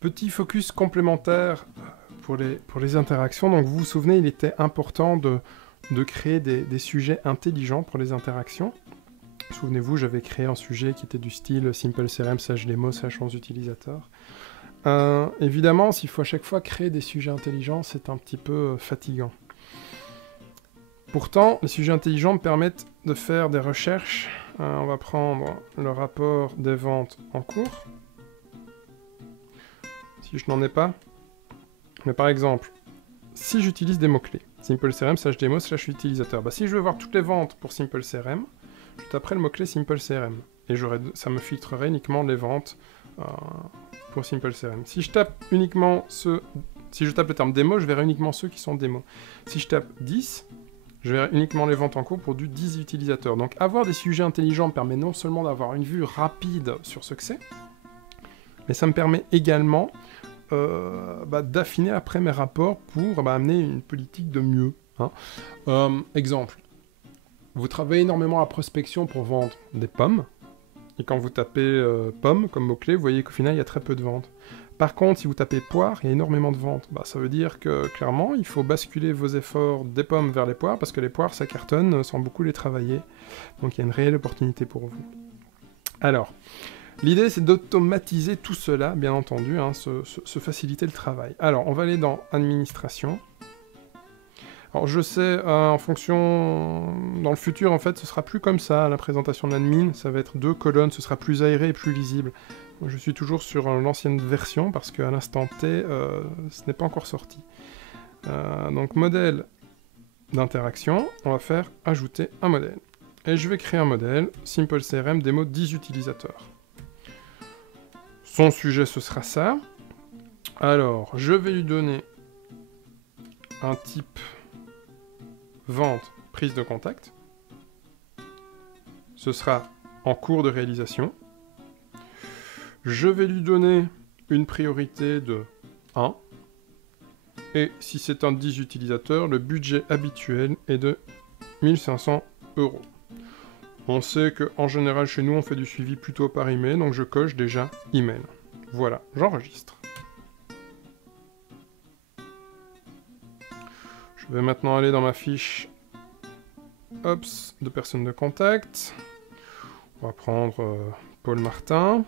Petit focus complémentaire pour les interactions. Donc vous vous souvenez, il était important de créer des sujets intelligents pour les interactions. Souvenez-vous, j'avais créé un sujet qui était du style Simple CRM /demo /11 utilisateurs. Évidemment, s'il faut à chaque fois créer des sujets intelligents, c'est un petit peu fatigant. Pourtant, les sujets intelligents me permettent de faire des recherches. On va prendre le rapport des ventes en cours. Si je n'en ai pas. Mais par exemple, si j'utilise des mots-clés, Simple CRM /demo /utilisateur, si je veux voir toutes les ventes pour Simple CRM, je taperai le mot-clé Simple CRM. Et ça me filtrerait uniquement les ventes pour Simple CRM. Si je tape uniquement si je tape le terme démo, je verrai uniquement ceux qui sont démo. Si je tape 10, je verrai uniquement les ventes en cours pour du 10 utilisateurs. Donc avoir des sujets intelligents permet non seulement d'avoir une vue rapide sur ce que c'est, mais ça me permet également d'affiner après mes rapports pour amener une politique de mieux. Exemple, vous travaillez énormément à la prospection pour vendre des pommes, et quand vous tapez pommes comme mot-clé, vous voyez qu'au final, il y a très peu de ventes. Par contre, si vous tapez poire, il y a énormément de ventes. Ça veut dire que, clairement, il faut basculer vos efforts des pommes vers les poires, parce que les poires, ça cartonne sans beaucoup les travailler. Donc il y a une réelle opportunité pour vous. Alors, l'idée, c'est d'automatiser tout cela, bien entendu, se faciliter le travail. Alors, on va aller dans Administration. Alors, je sais, en fonction... Dans le futur, en fait, ce sera plus comme ça, la présentation de l'admin. Ça va être 2 colonnes, ce sera plus aéré et plus lisible. Je suis toujours sur l'ancienne version, parce qu'à l'instant T, ce n'est pas encore sorti. Donc, modèle d'interaction, on va faire ajouter un modèle. Et je vais créer un modèle, Simple CRM, démo 10 utilisateurs. Son sujet, ce sera ça. Alors, je vais lui donner un type vente, prise de contact. Ce sera en cours de réalisation. Je vais lui donner une priorité de 1. Et si c'est un 10 utilisateurs, le budget habituel est de 1500 €. On sait qu'en général, chez nous, on fait du suivi plutôt par email, donc je coche déjà email. Voilà, j'enregistre. Je vais maintenant aller dans ma fiche de personnes de contact. On va prendre Paul Martin.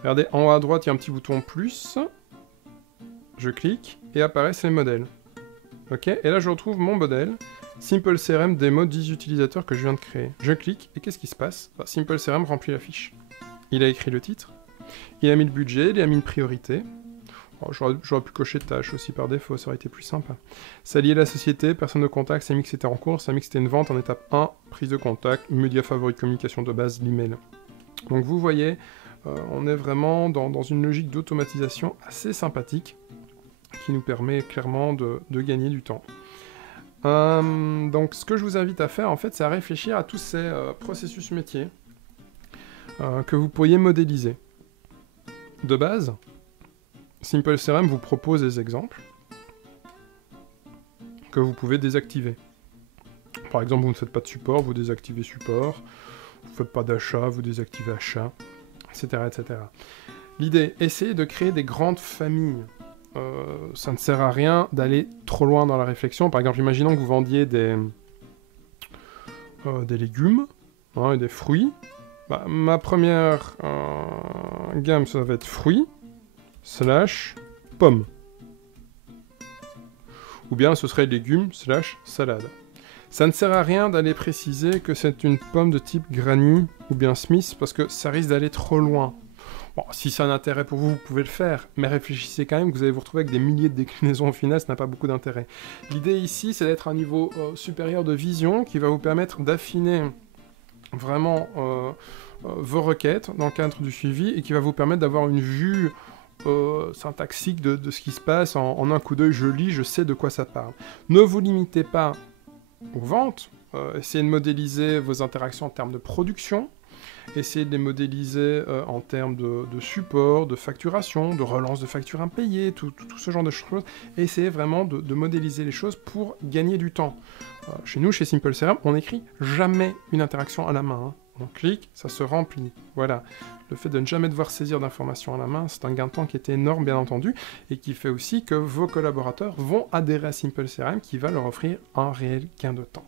Regardez, en haut à droite, il y a un petit bouton plus. Je clique et apparaissent les modèles. Ok, et là, je retrouve mon modèle. Simple CRM démo 10 utilisateurs que je viens de créer. Je clique, et qu'est-ce qui se passe? Simple CRM remplit la fiche. Il a écrit le titre, il a mis le budget, il a mis une priorité. J'aurais pu cocher tâche aussi par défaut, ça aurait été plus sympa. Ça liait la société, personne de contact, ça a mis que c'était en cours, ça a mis que c'était une vente en étape 1, prise de contact, média favori de communication de base, l'email. Donc vous voyez, on est vraiment dans une logique d'automatisation assez sympathique, qui nous permet clairement de gagner du temps. Donc ce que je vous invite à faire, en fait, c'est à réfléchir à tous ces processus métiers que vous pourriez modéliser. De base, Simple CRM vous propose des exemples que vous pouvez désactiver. Par exemple, vous ne faites pas de support, vous désactivez support. Vous ne faites pas d'achat, vous désactivez achat, etc. etc. L'idée, essayez de créer des grandes familles. Ça ne sert à rien d'aller trop loin dans la réflexion. Par exemple, imaginons que vous vendiez des légumes et des fruits. Ma première gamme, ça va être fruits / pommes. Ou bien ce serait légumes / salade. Ça ne sert à rien d'aller préciser que c'est une pomme de type Granny ou bien Smith, parce que ça risque d'aller trop loin. Bon, si c'est un intérêt pour vous, vous pouvez le faire, mais réfléchissez quand même que vous allez vous retrouver avec des milliers de déclinaisons au final, ça n'a pas beaucoup d'intérêt. L'idée ici, c'est d'être à un niveau supérieur de vision qui va vous permettre d'affiner vraiment vos requêtes dans le cadre du suivi et qui va vous permettre d'avoir une vue syntaxique de ce qui se passe. En un coup d'œil, je lis, je sais de quoi ça parle. Ne vous limitez pas aux ventes, essayez de modéliser vos interactions en termes de production, essayez de les modéliser en termes de support, de facturation, de relance de factures impayées, tout ce genre de choses. Et essayez vraiment de modéliser les choses pour gagner du temps. Chez nous, chez Simple CRM, on n'écrit jamais une interaction à la main. On clique, ça se remplit. Voilà. Le fait de ne jamais devoir saisir d'informations à la main, c'est un gain de temps qui est énorme, bien entendu, et qui fait aussi que vos collaborateurs vont adhérer à Simple CRM, qui va leur offrir un réel gain de temps.